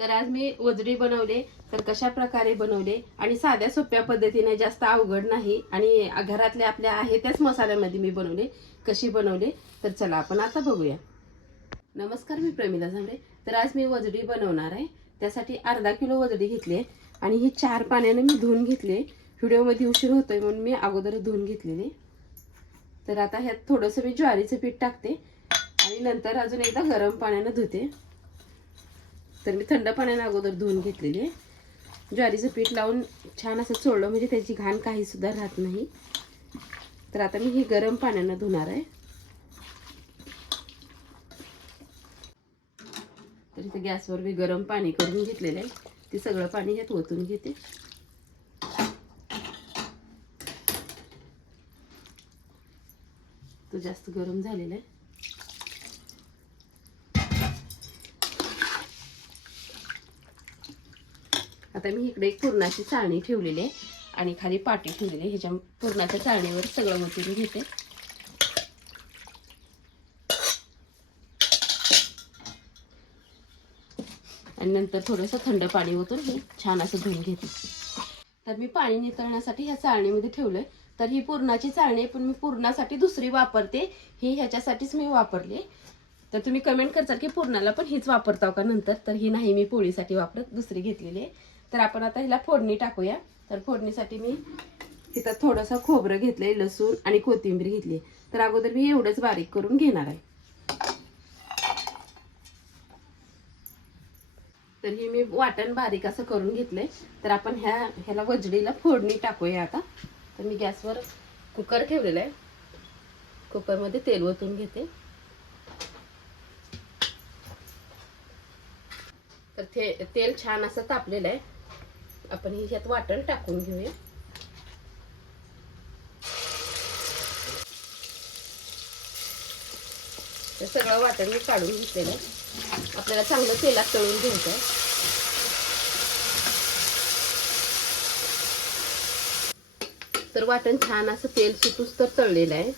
तर आज मी वजडी बनवले तर कशा प्रकारे बनवले आणि साध्या सोप्या पद्धतीने जास्त अवघड नाही आणि घरातल्या आपल्या आहे त्याच मसाल्यामध्ये मी बनवले कशी बनवले तर चला आपण आता बघूया. नमस्कार मी प्रमिला झांबरे तर आज मी वजडी बनवणार आहे. त्यासाठी अर्धा किलो वजडी घेतली आहे आणि ही चार पाण्याने मी धुवून घेतली व्हिडिओमध्ये उशीर होतोय म्हणून मी अगोदर धुवून घेतलेली तर आता ह्यात थोडंसं मी ज्वारीचं पीठ टाकते आणि नंतर अजून एकदा गरम पाण्यानं धुते. तर मी थंड पाण्यानं अगोदर धुवून घेतलेली आहे. ज्वारीचं पीठ लावून छान असं चोळलं म्हणजे त्याची घाण काहीसुद्धा राहत नाही. तर आता मी हे गरम पाण्यानं धुणार आहे. तर इथे गॅसवर मी गरम पाणी करून घेतलेलं आहे. ते सगळं पाणी ह्यात ओतून घेते. तो जास्त गरम झालेला आहे. आता मी इकडे एक पुरणाची चाळणी ठेवलेली आहे आणि खाली पाटी ठेवलेली आहे. ह्याच्या पुरणाच्या चाळणीवर सगळं ओतून घेते. आणि नंतर थोडंसं थंड पाणी ओतून हे छान असं धुवून घेते. तर मी पाणी नितळण्यासाठी ह्या चाळणीमध्ये ठेवलंय. तर ही पुरणाची चाळणी पण मी पुरणासाठी दुसरी वापरते. ही ह्याच्यासाठीच मी वापरली. तर तुम्ही कमेंट करताल की पुरणाला पण हीच वापरताव का नंतर? तर ही नाही मी पोळीसाठी वापरत दुसरी घेतलेली आहे. तर आपण आता हिला फोडणी टाकूया. तर फोडणीसाठी मी तिथं थोडंसं खोबरं घेतलंय लसूण आणि कोथिंबीर घेतली. तर अगोदर मी एवढंच बारीक करून घेणार आहे. तर हे मी वाटण बारीक असं करून घेतलंय. तर आपण ह्या ह्याला वजडीला फोडणी टाकूया आता. तर मी गॅसवर कुकर ठेवलेला आहे. कुकरमध्ये तेल ओतून घेते. तर ते तेल छान असं तापलेलं आहे. आपण ही ह्यात वाटण टाकून घेऊया. सगळं वाटण मी काढून घेतलेलं आहे आपल्याला चांगलं तेलात तळून घ्यायचं आहे. तर वाटण छान असं तेल सुटूस तर तळलेलं आहे.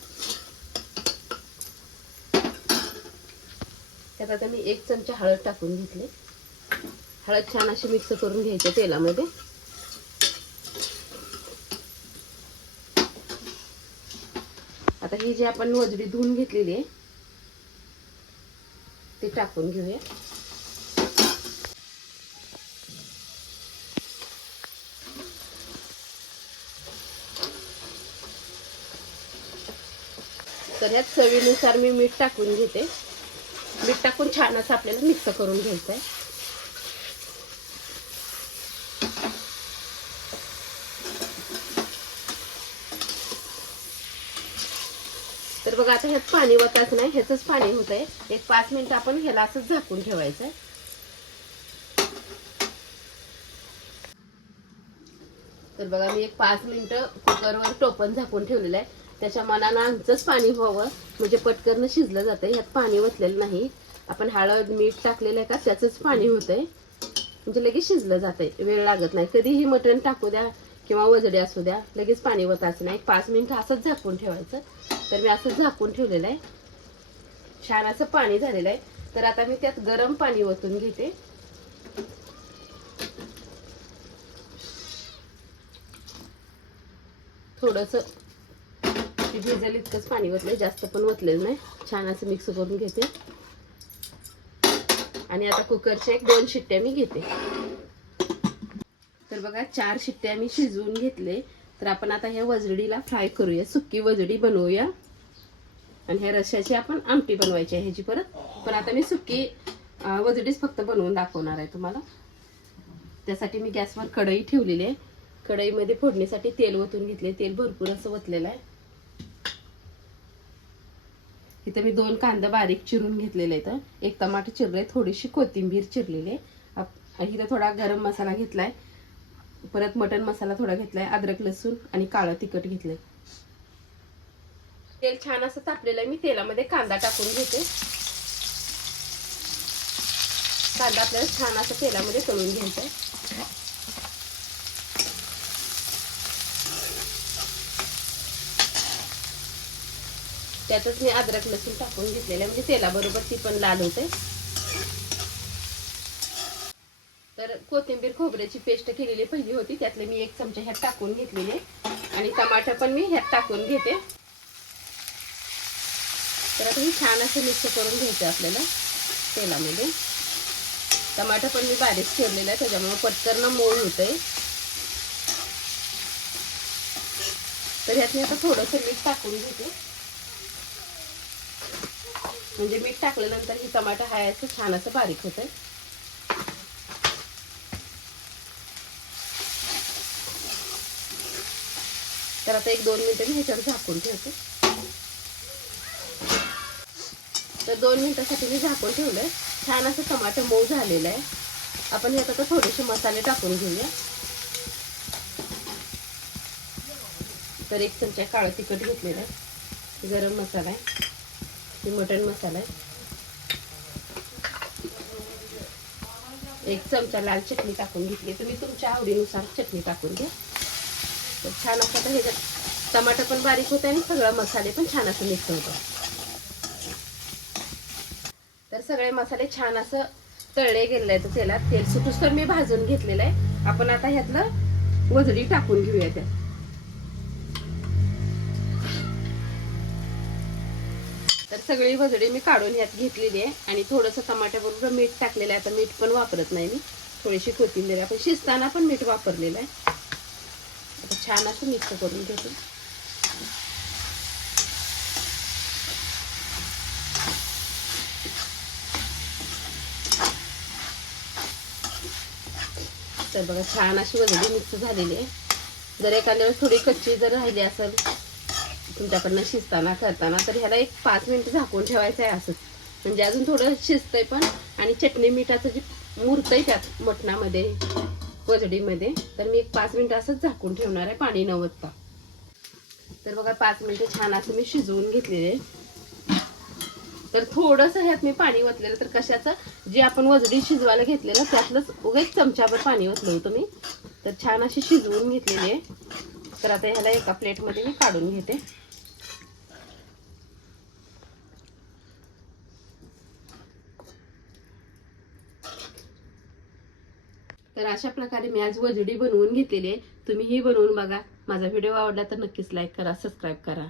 त्यात आता मी एक चमचा हळद टाकून घेतले. हळद छान अशी मिक्स करून घ्यायची तेलामध्ये. आता ही जी आपण वजडी धुवून घेतलेली आहे ती टाकून घेऊया. तर ह्यात चवीनुसार मी मीठ टाकून घेते. मीठ टाकून छान असं आपल्याला मिक्स करून घ्यायचं आहे तर बघा आता ह्यात पाणी वताच नाही ह्याच पाणी होत आहे एक पाच मिनिट आपण ह्याला असंच झाकून ठेवायचं आहे तर बघा मी एक पाच मिनिटं कुकरवर टोपण झाकून ठेवलेलं आहे. त्याच्या मनानं आमचंच पाणी व्हावं. म्हणजे पटकन शिजलं जातं ह्यात पाणी वतलेलं नाही. आपण हळद मीठ टाकलेलं आहे का त्याचंच पाणी होतंय. म्हणजे लगेच शिजलं जातंय. वेळ लागत नाही. कधीही मटण टाकू द्या किंवा वजडे असू द्या लगेच पाणी वतायचं नाही. पाच मिनिटं असंच झाकून ठेवायचं. तर मी असं झाकून ठेवलेलं आहे. छान असं पाणी झालेलं आहे. तर आता मी त्यात गरम पाणी ओतून घेते. थोडंसं ते भिजेल इतकंच पाणी ओतलंय. जास्त पण ओतलेलं नाही. छान असं मिक्स करून घेते. आणि आता कुकरच्या एक दोन शिट्ट्या मी घेते. तर बघा चार शिट्ट्या मी शिजवून घेतले. तर आपण आता ह्या वजडीला फ्राय करूया. सुकी वजडी बनवूया. आणि ह्या रश्याची आपण आमटी बनवायची आहे ह्याची परत. पण आता मी सुक्की वजडीच फक्त बनवून दाखवणार आहे तुम्हाला. त्यासाठी मी गॅसवर कढई ठेवलेली आहे. कढईमध्ये फोडणीसाठी तेल ओतून घेतले. तेल भरपूर असं ओतलेलं आहे. इथं मी दोन कांदा बारीक चिरून घेतलेले आहेत. एक टमाटर चिरले थोडीशी कोथिंबीर चिरलेली आहे. इथं थोडा गरम मसाला घेतलाय. परत मटन मसाला थोडा घेतलाय. अद्रक लसूण आणि काळं तिखट घेतलंय. तेल छान असं तापलेलं आहे. मी तेलामध्ये कांदा टाकून घेते. कांदा आपल्याला छान असं तेलामध्ये तळून घ्यायचा आहे त्यातच मी अद्रक लसूण टाकून घेतलेलं आहे. म्हणजे तेलाबरोबर ती पण लाल होते. तर कोथिंबीर खोबऱ्याची पेस्ट केलेली पहिली होती. त्यातले मी एक चमचा ह्यात टाकून घेतलेले आणि टमाटर पण मी ह्यात टाकून घेते. तर आता हे छान असं मिक्स करून घ्यायचं आपल्याला तेलामध्ये. टमाटर पण मी बारीक ठेवलेला आहे त्याच्यामुळे पटकन मऊ होतंय. तर ह्यात मी आता थोडंसं मीठ टाकून घेते. म्हणजे मीठ टाकल्यानंतर ही टमाटर हाय असं छान असं बारीक होतंय. तर आता एक दोन मिनिटं मी ह्याच्यावर झाकून ठेवते. तर दोन मिनटासाठी मी झाकून ठेवलंय. छान असं टमाटर मऊ झालेलं आहे. आपण ह्यात आता थोडेसे मसाले टाकून घेऊया. तर एक चमचा काळं तिखट घेतलेलं आहे. गरम मसाला आहे. मटण मसाला आहे. एक चमचा लाल चटणी टाकून घेतली. तुम्ही तुमच्या आवडीनुसार चटणी टाकून घ्या. तर छान असं आता ह्याच्यात टमाटर पण बारीक होतं आणि सगळं मसाले पण छान असं मिक्स होतं सगळे मसाले छान असं तळले गेलेले आहेत तेलात. तेल सुटूस तर मी भाजून घेतलेलं आहे. आपण आता ह्यातलं वजडी टाकून घेऊया त्यात. तर सगळी वजडी मी काढून ह्यात घेतलेली आहे. आणि थोडंसं टमाट्याबरोबर मीठ टाकलेलं आहे. आता मीठ पण वापरत नाही मी. थोडीशी कोथिंबीर आपण शिजताना पण मीठ वापरलेलं आहे. आता छान असं मिक्स करून घेतो. तर बघा छान अशी वजडी मिक्स झालेली आहे. जर एखाद्या वेळेस थोडी कच्ची जर राहिली असेल तुमच्याकडनं शिजताना करताना तर ह्याला एक पाच मिनटं झाकून ठेवायचं आहे असंच म्हणजे अजून थोडं शिजतंय पण आणि चटणी मिठाचं जे मुरतंय त्यात मटणामध्ये वजडीमध्ये तर मी एक पाच मिनटं असंच झाकून ठेवणार आहे पाणी न ओतता तर बघा पाच मिनटं छान असं मी शिजवून घेतलेले तर थोडंसं ह्यात मी पाणी ओतलेलं तर कशाचं? जे आपण वजडी शिजवायला घेतलेलं त्यातलंच उगेच चमच्याभर पाणी ओतलं होतं मी. तर छान अशी शिजवून घेतलेली आहे. तर आता ह्याला एका प्लेटमध्ये मी काढून घेते. तर अशा प्रकारे मी आज वजडी बनवून घेतलेली आहे. तुम्ही ही बनवून बघा. माझा व्हिडिओ आवडला तर नक्कीच लाईक करा सबस्क्राईब करा.